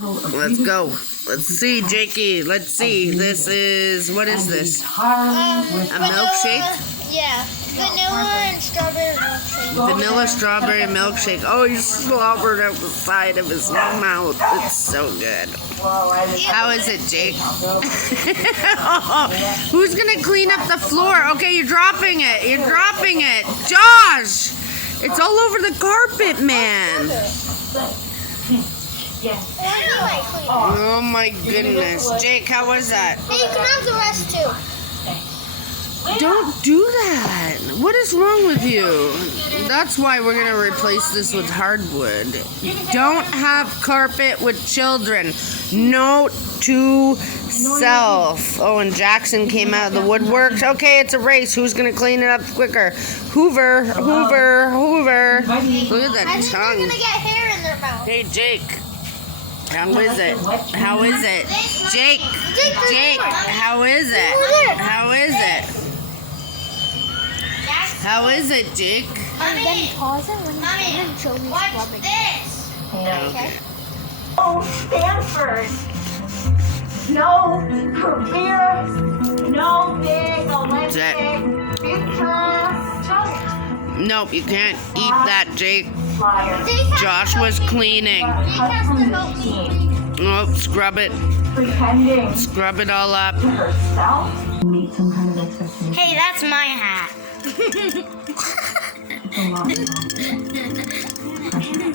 Let's go. Let's see, Jakey. Let's see. This is, what is this? A milkshake? Yeah, vanilla and strawberry milkshake. Vanilla strawberry milkshake. Oh, he slobbered out the side of his mouth. It's so good. How is it, Jake? Who's gonna clean up the floor? Okay, you're dropping it. You're dropping it. Josh! It's all over the carpet, man. Oh my goodness. Jake, how was that? Hey, you can have the rest too. Don't do that. What is wrong with you? That's why we're going to replace this with hardwood. Don't have carpet with children. Note to self. Oh, and Jackson came out of the woodworks. Okay, it's a race. Who's going to clean it up quicker? Hoover, Hoover, Hoover. Look at that I think they're tongue. going to get hair in their mouth. Hey, Jake. How is it? How is it? Jake. Jake, how is it? How is it? How is it, Jake? And then pause it when you show me scrubbing. Okay. No Stanford. No career. No big Olympic future. Nope, you can't eat that, Jake. Josh was cleaning. Nope, scrub it. Pretending Scrub it all up. to herself. Meet some kind of expectation. Hey, that's my hat. It's a lot. Pressure.